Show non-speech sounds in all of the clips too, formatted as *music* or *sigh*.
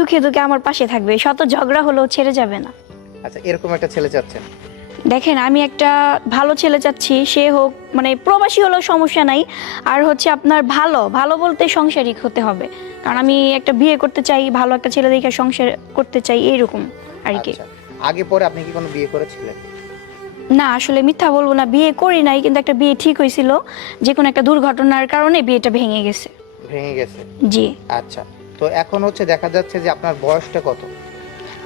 সুখে দুঃখে আমার পাশে থাকবে শত ঝগড়া হলো ছেড়ে যাবে না আচ্ছা এরকম একটা ছেলে চাচ্ছেন দেখেন আমি একটা ভালো ছেলে চাচ্ছি সে হোক মানে প্রবাসী হলেও সমস্যা নাই আর হচ্ছে আপনার ভালো ভালো বলতে সংসারিক হতে হবে কারণ আমি একটা বিয়ে করতে চাই ভালো একটা ছেলে দেখে সংসার করতে চাই এরকম আর কি আচ্ছা, আগে পরে আপনি কি কোনো বিয়ে করেছিলেন না আসলে মিথ্যা বলবো না বিয়ে করি নাই কিন্তু একটা বিয়ে ঠিক হয়েছিল যে কোনো একটা দুর্ঘটনার কারণে বিয়েটা ভেঙে গেছে ভেঙে গেছে জি আচ্ছা তো এখন হচ্ছে দেখা যাচ্ছে যে আপনার বয়সটা কত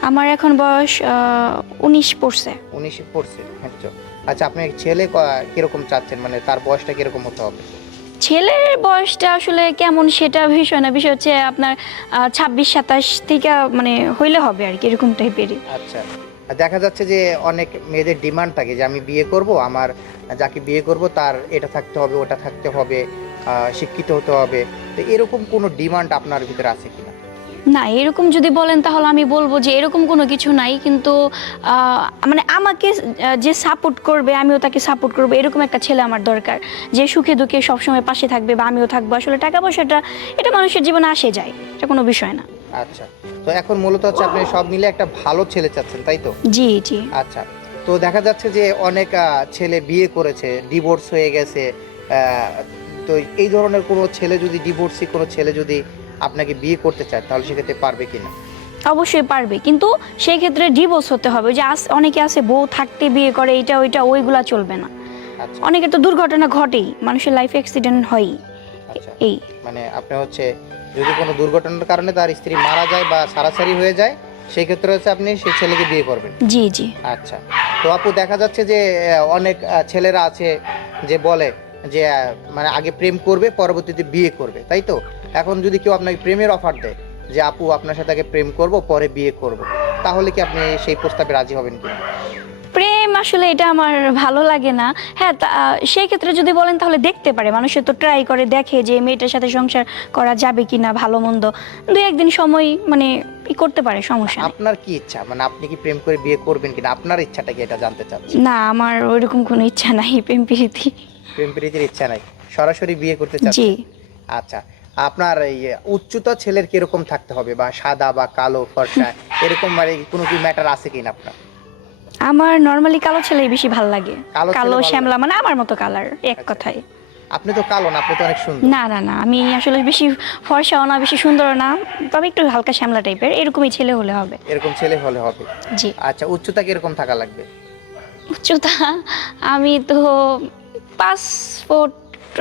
আমার এখন বয়স উনিশ পড়ছে উনিশ পড়ছে আচ্ছা আচ্ছা আপনি ছেলে কিরকম চাচ্ছেন মানে তার বয়সটা কিরকম হতে হবে ছেলের বয়সটা আসলে কেমন সেটা বিষয় না বিষয় হচ্ছে আপনার ছাব্বিশ সাতাশ থেকে মানে হইলে হবে আর কি এরকম টাইপেরই আচ্ছা দেখা যাচ্ছে যে অনেক মেয়েদের ডিমান্ড থাকে যে আমি বিয়ে করব আমার যাকে বিয়ে করব তার এটা থাকতে হবে ওটা থাকতে হবে শিক্ষিত হতে হবে তো এরকম কোনো ডিমান্ড আপনার ভিতরে আছে কি না এরকম যদি বলেন তাহলে আমি বলবো যে এরকম কোনো কিছু নাই কিন্তু মানে আমাকে যে সাপোর্ট করবে আমিও তাকে সাপোর্ট করবো এরকম একটা ছেলে আমার দরকার যে সুখে দুঃখে সবসময় পাশে থাকবে বা আমিও থাকবো আসলে টাকা পয়সাটা এটা মানুষের জীবনে আসে যায় এটা কোনো বিষয় না আচ্ছা তো এখন মূলত হচ্ছে আপনি সব মিলে একটা ভালো ছেলে চাচ্ছেন তাই তো জি জি আচ্ছা তো দেখা যাচ্ছে যে অনেক ছেলে বিয়ে করেছে ডিভোর্স হয়ে গেছে তো এই ধরনের কোনো ছেলে যদি ডিভোর্সি কোনো ছেলে যদি আপনাকে বিয়ে করতে চায় তাহলে সেক্ষেত্রে পারবে কি না অবশ্যই পারবে কিন্তু সেই ক্ষেত্রে ডিভোর্স হতে হবে যে অনেকে আছে বউ থাকতে বিয়ে করে এটা ওইটা ওইগুলা চলবে না আচ্ছা। অনেকে তো দুর্ঘটনা ঘটেই মানুষের লাইফ অ্যাক্সিডেন্ট হয়ই আচ্ছা। এই মানে আপনি হচ্ছে যদি কোনো দুর্ঘটনার কারণে তার স্ত্রী মারা যায় বা সারাসারি হয়ে যায় সেই ক্ষেত্রে হচ্ছে আপনি সেই ছেলেকে বিয়ে করবেন জি জি আচ্ছা তো আপু দেখা যাচ্ছে যে অনেক ছেলেরা আছে যে বলে যে মানে আগে প্রেম করবে পরবর্তীতে বিয়ে করবে তাই তো এখন যদি কেউ আপনাকে প্রেমের অফার দেয় যে আপু আপনার সাথে আগে প্রেম করব পরে বিয়ে করব তাহলে কি আপনি সেই প্রস্তাবে রাজি হবেন কি প্রেম আসলে এটা আমার ভালো লাগে না হ্যাঁ সেই ক্ষেত্রে যদি বলেন তাহলে দেখতে পারে মানুষে তো ট্রাই করে দেখে যে মেয়েটার সাথে সংসার করা যাবে কি না ভালো মন্দ দু একদিন সময় মানে করতে পারে সমস্যা আপনার কি ইচ্ছা মানে আপনি কি প্রেম করে বিয়ে করবেন কিনা আপনার ইচ্ছাটা কি এটা জানতে চাচ্ছি না আমার ওইরকম কোনো ইচ্ছা নাই প্রেম প্রীতি ইচ্ছা নাই সরাসরি বিয়ে করতে চাচ্ছেন আচ্ছা আপনার উচ্চতা ছেলের কিরকম থাকতে হবে বা সাদা বা কালো ফর্সা *laughs* এরকম মানে কোনো কি ম্যাটার আছে কিনা আপনার আমার কালো ছেলেই বেশি লাগে কালো শ্যামলা মানে আমার মতো কালার এক আচ্ছা। আপনি তো কালো না আপনি তো অনেক সুন্দর না না না আমি আসলে বেশি ফর্সাও না বেশি সুন্দর না তবে একটু হালকা শ্যামলা টাইপের এরকমই ছেলে হলে হবে এরকম ছেলে হলে হবে জি আচ্ছা উচ্চতা কিরকম থাকা লাগবে উচ্চতা আমি তো পাসপোর্ট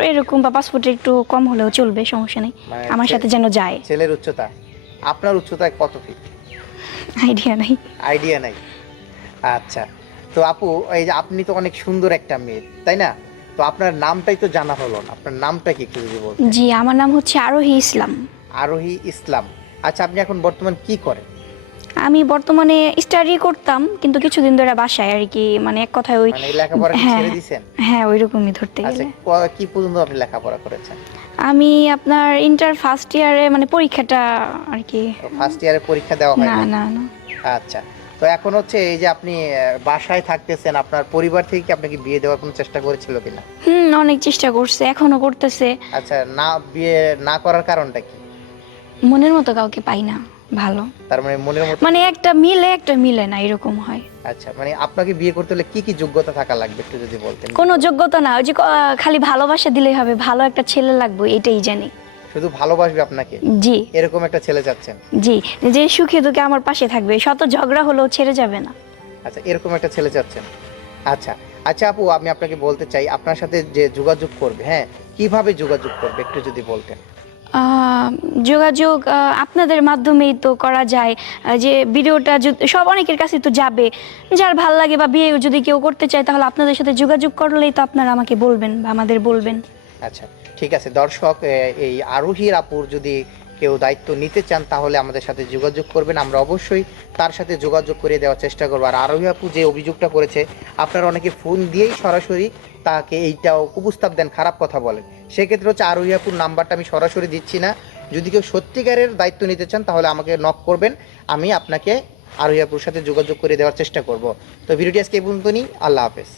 এরকম বা পাসপোর্টে একটু কম হলেও চলবে সমস্যা নেই মানে আমার সাথে যেন যায় ছেলের উচ্চতা আপনার উচ্চতা কত ফিট আইডিয়া নাই আইডিয়া নাই আচ্ছা তো আপু এই যে আপনি তো অনেক সুন্দর একটা মেয়ে তাই না তো আপনার নামটাই তো জানা হলো না আপনার নামটা কি একটু যদি জি আমার নাম হচ্ছে আরোহী ইসলাম আরোহী ইসলাম আচ্ছা আপনি এখন বর্তমান কি করেন আমি বর্তমানে স্টাডি করতাম কিন্তু কিছুদিন ধরে বাসায় আর কি মানে এক কথায় ওই মানে লেখাপড়া কি হ্যাঁ, ছেড়ে দিয়েছেন হ্যাঁ ওইরকমই ধরতে গেলে আচ্ছা, কি পর্যন্ত আপনি লেখাপড়া করেছেন আমি আপনার ইন্টার ফার্স্ট ইয়ারে মানে পরীক্ষাটা আর কি ফার্স্ট ইয়ারে পরীক্ষা দেওয়া হয় না না না আচ্ছা তো এখন হচ্ছে এই যে আপনি বাসায় থাকতেছেন আপনার পরিবার থেকে কি আপনাকে বিয়ে দেওয়ার কোনো চেষ্টা করেছিল কিনা হুম অনেক চেষ্টা করছে এখনো করতেছে আচ্ছা না বিয়ে না করার কারণটা কি মনের মতো কাউকে পাই না ভালো তার মানে মনের মতো মানে একটা মিলে একটা মিলে না এরকম হয় আচ্ছা মানে আপনাকে বিয়ে করতে হলে কি কি যোগ্যতা থাকা লাগবে একটু যদি বলতেন কোনো যোগ্যতা না ওই যে খালি ভালোবাসা দিলেই হবে ভালো একটা ছেলে লাগবে এটাই জানি শুধু ভালোবাসবে আপনাকে জি এরকম একটা ছেলে চাচ্ছেন জি যে সুখে দুঃখে আমার পাশে থাকবে শত ঝগড়া হলেও ছেড়ে যাবে না আচ্ছা এরকম একটা ছেলে চাচ্ছেন আচ্ছা আচ্ছা আপু আমি আপনাকে বলতে চাই আপনার সাথে যে যোগাযোগ করবে হ্যাঁ কিভাবে যোগাযোগ করবে একটু যদি বলতেন যোগাযোগ আপনাদের মাধ্যমেই তো করা যায় যে ভিডিওটা সব অনেকের কাছে তো যাবে যার ভাল লাগে বা বিয়ে যদি কেউ করতে চায় তাহলে আপনাদের সাথে যোগাযোগ করলেই তো আপনারা আমাকে বলবেন বা আমাদের বলবেন আচ্ছা ঠিক আছে দর্শক এই আরোহীর আপুর যদি কেউ দায়িত্ব নিতে চান তাহলে আমাদের সাথে যোগাযোগ করবেন আমরা অবশ্যই তার সাথে যোগাযোগ করে দেওয়ার চেষ্টা করবো আর আরোহী আপু যে অভিযোগটা করেছে আপনারা অনেকে ফোন দিয়েই সরাসরি তাকে এইটাও উপস্থাপ দেন খারাপ কথা বলেন সেক্ষেত্রে হচ্ছে আরোহিয়াপুর নাম্বারটা আমি সরাসরি দিচ্ছি না যদি কেউ সত্যিকারের দায়িত্ব নিতে চান তাহলে আমাকে নক করবেন আমি আপনাকে আরোহিয়াপুর সাথে যোগাযোগ করে দেওয়ার চেষ্টা করব তো ভিডিওটি আজকে এই পর্যন্তই আল্লাহ হাফেজ